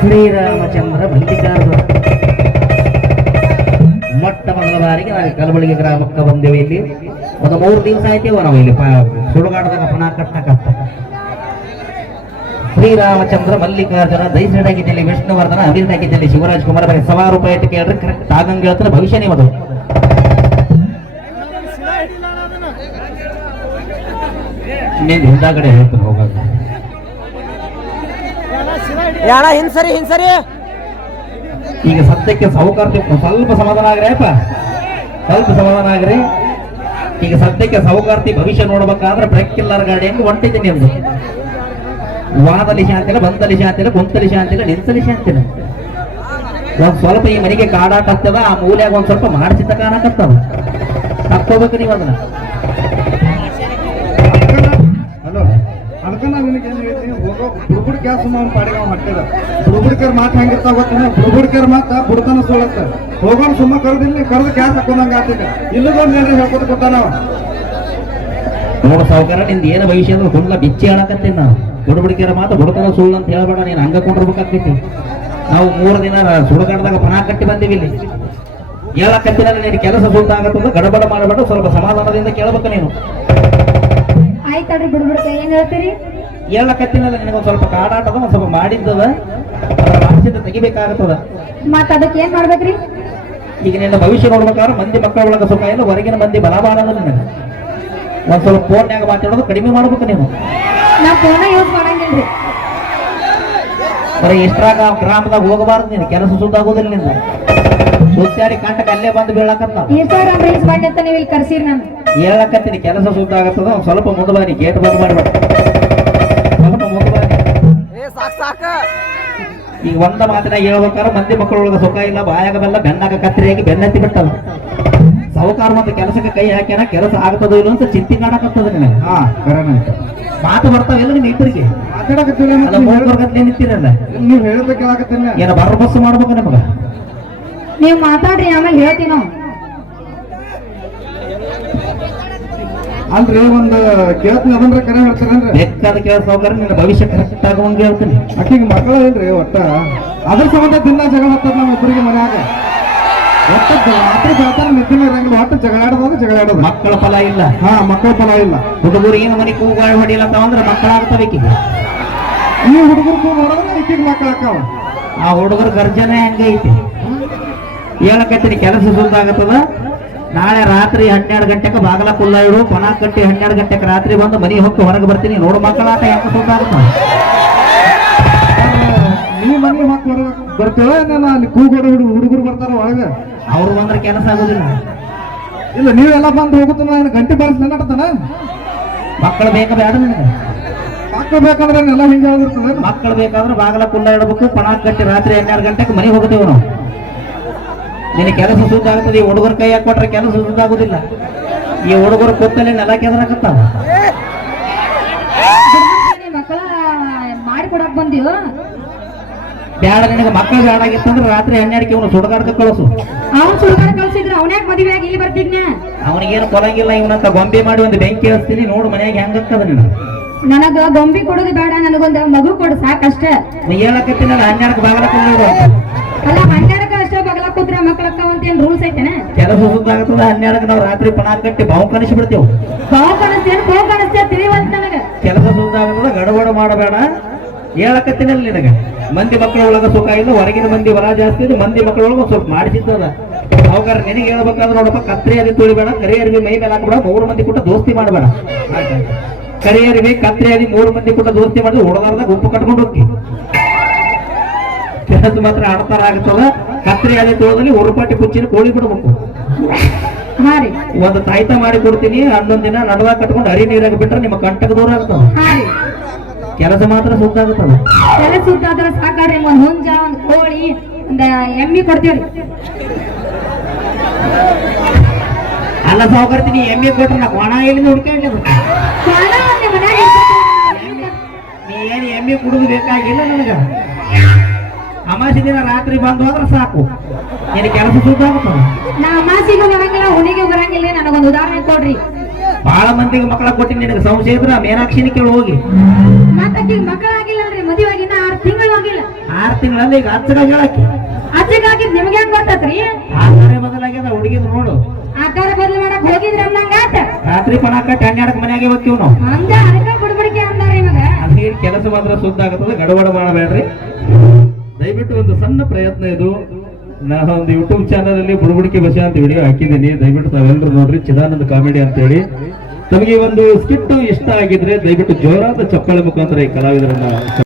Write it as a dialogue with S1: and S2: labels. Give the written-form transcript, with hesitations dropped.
S1: ಶ್ರೀರಾಮಚಂದ್ರ ಮಲ್ಲಿಕಾರ್ಜುನ ಮೊಟ್ಟ ಮೊದಲ ಬಾರಿಗೆ ನಾವು ಕಲಬುರಗಿ ಗ್ರಾಮಕ್ಕೆ ಬಂದೇವೆ. ಇಲ್ಲಿ ಒಂದು 3 ದಿವಸ ಆಯ್ತೇವ ನಾವು ಇಲ್ಲಿ ಸುಡುಗಾಡದಾಗ ಪಣ ಕಟ್ಟಕತ್ತ. ಶ್ರೀರಾಮಚಂದ್ರ ಮಲ್ಲಿಕಾರ್ಜುನ ದೈಸಡಾಗಿದ್ದಲ್ಲಿ ವಿಷ್ಣುವರ್ಧನ ಅಮೀರ್ನಾಗಿದ್ದಲ್ಲಿ ಶಿವರಾಜ್ ಕುಮಾರ್ ಬಗ್ಗೆ 1,000 ರೂಪಾಯಿ ಇಟ್ಟು ಕೇಳ್ರಿ ಕರೆಕ್ಟ್ ಆಗಂಗೆ ಹೇಳ್ತಾನೆ. ಭವಿಷ್ಯ ನೀವು ಅದು ನೀನು ಹಿಂದಾಗಡೆ ಹೇಳ್ತಾನೆ ಹೋಗಾಗ
S2: ಹಿಂಸರಿ
S1: ಈಗ ಸದ್ಯಕ್ಕೆ ಸಾಹುಕಾರ್ತಿ ಸ್ವಲ್ಪ ಸಮಾಧಾನ ಆಗ್ರಪ್ಪ, ಸ್ವಲ್ಪ ಸಮಾಧಾನ ಆಗ್ರಿ. ಈಗ ಸದ್ಯಕ್ಕೆ ಸಾಹುಕಾರ್ತಿ ಭವಿಷ್ಯ ನೋಡ್ಬೇಕಾದ್ರೆ ಬ್ರೇಕ್ ಕಿಲ್ಲರ್ ಗಾಡಿ ಹೆಂಗ್ ಹೊಂಟಿದ್ದೀನಿ ಎಂದು ವಾದಲಿ ಶಾಂತಿಲ್ಲ, ಬಂದಲಿ ಶಾಂತಿಲ್ಲ, ಕುಂತಲಿ ಶಾಂತಿಲ್ಲ, ನಿಂತಲಿ ಶಾಂತಿಲ್ಲ. ಒಂದ್ ಸ್ವಲ್ಪ ಈ ಮನೆಗೆ ಕಾಡಾಕತ್ತದ, ಆ ಮೂಲ್ಯಾಗ ಒಂದ್ ಸ್ವಲ್ಪ ಮಾಡಿಸಿದ ಕಾಣಕತ್ತದ. ತಕ್ಕೋಬೇಕು ನೀವು ಅದನ್ನ.
S3: ಅದಕ್ಕ ನಾವು ಬುಡ್ಬುಡ್ ಗ್ಯಾಸ್ ಪಾಡಿಗೆ ಮಾಡ್ತಿದ ಬುಡ್ಬುಡ್ಕರ್ ಮಾತು ಹೆಂಗಿರ್ತಾವ ಗೊತ್ತಿನ ಬುಡ್ಬುಡ್ಕರ್ ಮಾತ ಬುಡ್ತಾನ ಸುಳತ್ತ ಹೋಗೋಣ ಸುಮ್ಮ ಕರೆದಿಲ್ಲ ಕರೆದು ಗ್ಯಾಸ್ ಹಾಕೊಂಡಂಗ ಆಗ್ತಿದೆ. ಇಲ್ಲದೊಂದು ಏನ್ರಿ ಹೇಳ್ಕೊತ ಕೊಟ್ಟಾನ
S1: ನೋಡ ಸಾವುಕಾರ, ನಿಂದ ಏನು ಭವಿಷ್ಯ ಅಂದ್ರೆ ಹುಲ್ಲ ಬಿಚ್ಚಿ ಹೇಳಕತ್ತೀನಿ ನಾವು. ಬುಡ್ಬುಡ್ಕಿರ ಮಾತು ಬುಡ್ತಾನ ಸುಳ್ಳು ಅಂತ ಹೇಳ್ಬೇಡ, ನೀನು ಹಂಗ ಕೊಂಡಿರ್ಬೇಕಾಗ್ತೈತಿ. ನಾವು 3 ದಿನ ಸುಡುಗಾಡದಾಗ ಪಣ ಕಟ್ಟಿ ಬಂದೀವಿ. ಇಲ್ಲಿ ಹೇಳಕತ್ತಿನ ನೀನು ಕೆಲಸ ಸುಳ್ಳು ಆಗತ್ತಂದ್ರೆ ಗಡಬಡ ಮಾಡಬೇಡ, ಸ್ವಲ್ಪ ಸಮಾಧಾನದಿಂದ ಕೇಳಬೇಕು ನೀನು.
S4: ಆಯ್ತಾಡ್ರಿ ಬಿಡ್ಬಿಡ್ತ ಏನ್ ಹೇಳ್ತೀರಿ?
S1: ಹೇಳಕತ್ತಿನಲ್ಲ ನಿನಗೊಂದ್ ಸ್ವಲ್ಪ ಕಾಡಾಟದ ಒಂದ್ ಸ್ವಲ್ಪ ಮಾಡಿದ್ದದ, ಮಾಡಿಸಿದ ತೆಗಿಬೇಕಾಗತ್ತದ.
S4: ಮತ್ತ ಅದಕ್ಕೆ ಏನ್ ಮಾಡ್ಬೇಕ್ರಿ?
S1: ಈಗ ನಿನ್ನ ಭವಿಷ್ಯ ನೋಡ್ಬೇಕಾದ್ರೆ ಮಂದಿ ಮಕ್ಕಳ ಒಳಗ ಸುಖ ಇಲ್ಲ, ಹೊರಗಿನ ಮಂದಿ ಬಲ ಬಾಳಲ್ಲ. ನಿನಗೆ ಒಂದ್ ಸ್ವಲ್ಪ ಫೋನ್ಯಾಗ ಮಾತಾಡೋದು ಕಡಿಮೆ ಮಾಡ್ಬೇಕು ನೀನು.
S4: ನಾ ಫೋನ ಯೂಸ್ ಮಾಡಂಗಿಲ್ರಿ.
S1: ಬರೀ ಎಷ್ಟ್ರಾಗ ಗ್ರಾಮದಾಗ ಹೋಗಬಾರ್ದು ನೀನು, ಕೆಲಸ ಸುದ್ದಾಗೋದಿಲ್ಲ ನಿಂದ. ಸುತ್ತಾಡಿ ಕಾಂಟಕ್ಕೆ ಅಲ್ಲೇ ಬಂದು ಬೀಳಕತ್ತ.
S4: ಇನ್ಸ್ಟಾಗ್ರಾಮ್ ರೀಲ್ಸ್ ಮಾಡಿ ಅಂತ ನೀವು ಇಲ್ಲಿ ಕರ್ಸಿರಿ. ನಾನು
S1: ಹೇಳಕತ್ತೀನಿ ಕೆಲಸ ಸುದ್ದ ಆಗತ್ತದ. ಒಂದ್ ಸ್ವಲ್ಪ ಮುಂದೆ ಬಾರಿ, ಗೇಟ್ ಬಂದ್ ಮಾಡ್ಬೇಡ, ಸ್ವಲ್ಪ ಮುಂದೆ ಬಾರಿ. ಈಗ ಒಂದ ಮಾತಿನ ಹೇಳ್ಬೇಕಾದ್ರೆ ಮಂದಿ ಮಕ್ಕಳೊಳಗ ಸುಖ ಇಲ್ಲ, ಬಾಯಾಗ ಬೆಲ್ಲ, ಬೆನ್ನಾಗ ಕತ್ತರಿಯಾಗಿ ಬೆನ್ನತ್ತಿ ಬಿಟ್ಟಲ್ಲ. ಸಾಹುಕಾರ ಮತ್ತೆ ಕೆಲಸಕ್ಕೆ ಕೈ ಹಾಕ್ಯಾನ, ಕೆಲಸ ಆಗ್ತದೋ ಇಲ್ಲ ಅಂತ ಚಿಂತೆ ಮಾಡಕತ್ತದ ನಿನಗೆ. ಮಾತು ಬರ್ತಾವೆಲ್ಲ ನಿಮ್ ಇಬ್ಬರಿಗೆ ಮಾತಾಡಕತ್ತಿಲ್ಲ, ನಿಂತಿರಲ್ಲ
S3: ನೀವು ಹೇಳಿದ ಕೇಳಾಕತ್ತಿಲ್ಲ.
S1: ಏನ ಬಸ್ ಮಾಡ್ಬೇಕು ನಿಮಗ?
S4: ನೀವು ಮಾತಾಡ್ರಿ, ಆಮೇಲೆ ಹೇಳ್ತೀವಿ ನಾವು.
S3: ಅಲ್ರಿ ಒಂದು ಕೇಳ್ತೀನಿ, ಅದನ್ರಿ ಕರೆ ಹೇಳ್ತಾರೇನ್ರಿ?
S1: ಬೇಕಾದ ಕೇಳ ಸಾವುಕಾರ, ನಿನ್ನ ಭವಿಷ್ಯ ಕರೆಕ್ಟ್ ಆಗುವಂಗೆ ಹೇಳ್ತೀನಿ.
S3: ಅಕ್ಕಿಗೆ ಮಕ್ಕಳು ಇಲ್ರಿ ಒಟ್ಟ, ಅದ್ರ ಸಂಬಂಧ ದಿನ ಜಗಳ ಹತ್ತದ ನಮ್ಮ ಇಬ್ಬರಿಗೆ ಮನ್ಯಾಗ. ಒಟ್ಟ ರಾತ್ರಿ ಬೆಳತಾರ ನಿದ್ದಿನ ಇರಂಗಿಲ್ಲ, ಒಟ್ಟು ಜಗಳಾಡೋದು.
S1: ಮಕ್ಕಳ ಫಲ ಇಲ್ಲ.
S3: ಹಾ, ಮಕ್ಕಳ ಫಲ ಇಲ್ಲ.
S1: ಹುಡುಗರಿಗೆ ಮನೆ ಕೂಗಾಳಿ ಹೊಡಿಲ್ಲ ಅಂತಂದ್ರೆ ಮಕ್ಕಳಾಗ್ತಬೇಕೀಗ.
S3: ಈ ಹುಡುಗರು ನೋಡಿದ್ರೆ ಈಕಿಗೆ ಮಕ್ಕಳು ಹಾಕಾವ.
S1: ಆ ಹುಡುಗರ ಗರ್ಜನೆ ಹೆಂಗೈತಿ ಹೇಳಕತ್ತೀನಿ. ಕೆಲಸ ಸುದ್ದಾಗತ್ತದ. ನಾಳೆ ರಾತ್ರಿ 12 ಗಂಟೆಗೆ ಬಾಗಲ ಕುಲ್ಲ ಇಡು, ಪಣ ಕಟ್ಟಿ 12 ಗಂಟೆಗೆ ರಾತ್ರಿ ಬಂದು ಮನೆ ಹೊತ್ತು ಹೊರಗೆ ಬರ್ತೀನಿ. ನೋಡು ಮಕ್ಕಳಾಟ ಯಾಕೆ ಸುದ್ದಾಗತ್ತ?
S3: ನೀವು ಮನೆ ಮಕ್ಕಳು ಬರ್ತೇವೆ, ನಾನು ಅಲ್ಲಿ ಕೂಗೋಡ ಹುಡುಗರು ಬರ್ತಾರ ಒಳಗೆ.
S1: ಅವ್ರು ಬಂದ್ರೆ ಕೆಲಸ ಆಗೋದಿಲ್ಲ.
S3: ಇಲ್ಲ, ನೀವೆಲ್ಲ ಬಂದು ಹೋಗುತ್ತ, ನಾನು ಗಂಟೆ ಬಾರಿಸಿ ನೆನಟತನ.
S1: ಮಕ್ಕಳು ಬೇಕಾ ಬೇಡ ನಿನಗೆ?
S3: ಮಕ್ಕಳು ಬೇಕಂದ್ರೆ ಎಲ್ಲ ಹಿಂಗೆ ಹೇಳಿರ್ತದೆ.
S1: ಮಕ್ಕಳು ಬೇಕಾದ್ರೆ ಬಾಗಲ ಕುಲ್ಲ ಇಡಬೇಕು, ಪಣ ಕಟ್ಟಿ ರಾತ್ರಿ 12 ಗಂಟೆಗೆ ಮನೆ ಹೋಗ್ತೇವೆ ನಾವು. ನಿನ್ನ ಕೆಲಸ ಸುದ್ದಾಗ್ತದೆ. ಈ ಹುಡುಗರ ಕೈ ಹಾಕೊಟ್ರೆ ಕೆಲಸ ಸುದ್ದಾಗುದಿಲ್ಲ. ಈ ಹುಡುಗರು ಕೂತಲ್ಲಿ ನೆಲ ಕೆದರಾಕತ್ತಾವ.
S4: ಮಕ್ಕಳ ಮಾಡಿ ಕೊಡಕ್ ಬಂದೀವ.
S1: ಬ್ಯಾಡ, ನಿನಗೆ ಮಕ್ಕಳು ಬ್ಯಾಡ ಆಗಿತ್ತಂದ್ರೆ ರಾತ್ರಿ 12ಕ್ಕೆ ಇವನು ಸುಡುಗಾಡಕ್ಕೆ ಕಳಿಸು.
S4: ಅವ್ನು ಸುಡುಗಾಡ ಕಳ್ಸಿದ್ರೆ ಅವನ್ಯಾಕ ಮದುವೆ ಆಗಿ ಇಲ್ಲಿ ಬರ್ತಿದ್ನ?
S1: ಅವನಿಗೇನು ಕೊಲಂಗಿಲ್ಲ. ಇವನಂತ ಗೊಂಬೆ ಮಾಡಿ ಒಂದು ಬೆಂಕಿ ಹಚ್ತೀನಿ, ನೋಡು ಮನೆಯಾಗ ಹೆಂಗಾಗ್ತದ. ನೀನು
S4: ನನಗ ಗೊಂಬಿ ಕೊಡೋದು ಬೇಡ, ನನಗೊಂದು ಮಗು ಕೊಡು ಸಾಕಷ್ಟ.
S1: ನೀ ಹೇಳಕತ್ತೀನಿ, ನಾನು 12ಕ್ಕೆ ಬಾಗಲ ಕುಲ್ಲ
S4: ಅಲ್ಲ, 12ಕ್ಕೆ ಅಷ್ಟೇ ಬಗಲ ಕೂತ್ರೆ ಮಕ್ಕಳಕ್ಕ ಅಂತ ಏನ್ ರೂಲ್ಸ್ ಐತೆನ?
S1: ಕೆಲಸ ಸುದ್ದಾಗ್ತದ. 12ಕ್ಕೆ ನಾವು ರಾತ್ರಿ ಪಣ ಕಟ್ಟಿ ಬಾವು ಕಲಿಸಿ ಬಿಡ್ತೇವೆ.
S4: ಬಾವು ಕಾಣಿಸ್ತೇನೆ ತಿಳಿವಂತ ನನಗ.
S1: ಕೆಲಸ ಸುದ್ದಾಗ್ತದ, ಗಡಬಡ ಮಾಡಬೇಡ. ಹೇಳಕತ್ತೀನಿ ನಿನಗೆ. ಮಂದಿ ಮಕ್ಕಳ ಒಳಗ ಸುಖ ಇಲ್ಲ, ಹೊರಗಿನ ಮಂದಿ ವರ ಜಾಸ್ತಿ ಇದೆ. ಮಂದಿ ಮಕ್ಕಳೊಳಗ ಸ್ವಲ್ಪ ಮಾಡಿಸಿದ್ದದ. ಅವಾಗ ನಿನಗೆ ಹೇಳ್ಬೇಕಾದ್ರೆ ನೋಡಪ್ಪ, ಕತ್ರಿ ಅದಿ ತುಳಿಬೇಡ, ಕರಿ ಅರಿವಿ ಮೈ ಮೇಲೆ ಹಾಕಬೇಡ, 3 ಮಂದಿ ಕೂಡ ದೋಸ್ತಿ ಮಾಡಬೇಡ. ಕರಿ ಅರಿವಿ ಕತ್ರಿ ಅದಿ 3 ಮಂದಿ ಕೂಡ ದೋಸ್ತಿ ಮಾಡಿದ್ರೆ ಹೊಡೆದಾರ್ದಾಗ ಉಪ್ಪು ಕಟ್ಕೊಂಡು ಹೋಗಿ ಕೆಲಸ ಮಾತ್ರ ಆಡ್ತಾರ ಆಗ್ತದ. ಕತ್ರಿ ಅದಿ ತುಳದಲ್ಲಿ 1 ರೂಪಾಯಿ ಕುಚ್ಚಿನ ಕೋಳಿ ಬಿಡ್ಬೇಕು. ಒಂದು ತಾಯ್ತ ಮಾಡಿ ಕೊಡ್ತೀನಿ. 11 ದಿನ ನಡುವಾಗ ಕಟ್ಕೊಂಡು ಹರಿ ನೀರಾಗ ಬಿಟ್ರೆ ನಿಮ್ಮ ಕಂಟಕ ದೂರ ಆಗ್ತದ. ಕೆಲಸ ಮಾತ್ರ ಸುತ್ತಾಗುತ್ತಲ್ಲ.
S4: ಕೆಲಸ ಸುತ್ತಾದ್ರೆ ಸಾಕಾಡ್ರಿ. ಒಂದ್ ಹುಂಜ, ಒಂದ್ ಕೋಳಿ, ಒಂದ್ ಎಮ್ಮಿ ಕೊಡ್ತೀವ್ರಿ.
S1: ಅಲ್ಲ ಸಾವುಕಾರ್ತೀನಿ, ಎಮ್ಮೆ ಕೊಟ್ರೆ ನಾ ಒಣ ಎಲ್ಲಿ ಹುಡ್ಕೊಂಡು ನೀ ಏನು ಎಮ್ಮೆ ಕುಡಿದು ಬೇಕಾಗಿಲ್ಲ ನನಗ. ಅಮಾಸಿ ದಿನ ರಾತ್ರಿ ಬಂದು ಹೋದ್ರೆ ಸಾಕು, ನಿನ್ನ ಕೆಲಸ ಸುತ್ತಾಗುತ್ತದ.
S4: ನಾ ಅಮಾಸಿಗೂ ಬರಂಗಿಲ್ಲ, ಹುಣಿಗೂ ಬರಂಗಿಲ್ಲ. ನನಗೊಂದು ಉದಾಹರಣೆ ಕೊಡ್ರಿ.
S1: ಬಹಳ ಮಂದಿಗೆ ಮಕ್ಕಳ ಕೊಟ್ಟಿನಿ. ನಿನಗೆ ಸಂಶಯ ಇದ್ರೆ ಮೀನಾಕ್ಷಿನ ಕೇಳಿ ಹೋಗಿ.
S4: ಮಕ್ಕಳಾಗಿಲ್ಲ ಅಂದ್ರೆ ಮದುವೆಗಿನ್ನ 6 ತಿಂಗಳು ಆಗಿಲ್ಲ.
S1: 6 ತಿಂಗಳಲ್ಲಿ ಈಗ ಹಚ್ಚಗ ಹೇಳಕ್ಕೆ
S4: ಅಜ್ಜಿಗೆ ಹಾಕಿದ್ ನಿಮ್ಗೆ ಹೆಂಗ್ ಗೊತ್ತತ್ರಿ
S1: ಆಕಾರೇ ಬದಲಾಗ್ಯದ ಹುಡುಗಿದ್ ನೋಡು
S4: ಆಕಾರ ಬದಲು ಮಾಡಕ್ ಹೋಗಿದ್ರ ಅಂದಂಗಾತ
S1: ರಾತ್ರಿ ಪಣಾಕ ಟೆಂಗಾಡಕ್ ಮನ್ಯಾಗೆ ಹೋಗ್ತೀವಿ ನಾವು
S4: ಹಂಗ ಅದಕ್ಕ ಬುಡ್ಬುಡಿಕೆ ಅಂದಾರ ನಿಮಗ
S1: ಅದೇ ಕೆಲಸ ಮಾತ್ರ ಸುದ್ದ ಆಗತ್ತದ ಗಡಬಡ ಮಾಡಬೇಡ್ರಿ ದಯವಿಟ್ಟು ಒಂದು ಸಣ್ಣ ಪ್ರಯತ್ನ ಇದು ನಾನು ಒಂದು ಯೂಟ್ಯೂಬ್ ಚಾನಲ್ ಅಲ್ಲಿ ಬುಡ್ಬುಡಿಕೆ ಬಸ ಅಂತ ವಿಡಿಯೋ ಹಾಕಿದ್ದೀನಿ ದಯವಿಟ್ಟು ತಾವೆಲ್ಲರೂ ನೋಡ್ರಿ ಚಿದಾನಂದ ಕಾಮಿಡಿ ಅಂತ ಹೇಳಿ ತಮಗೆ ಒಂದು ಸ್ಕಿಟ್ ಇಷ್ಟ ಆಗಿದ್ರೆ ದಯವಿಟ್ಟು ಜೋರಾದ ಚಪ್ಪಾಳೆ ಮುಖಾಂತರ ಈ ಕಲಾವಿದರನ್ನ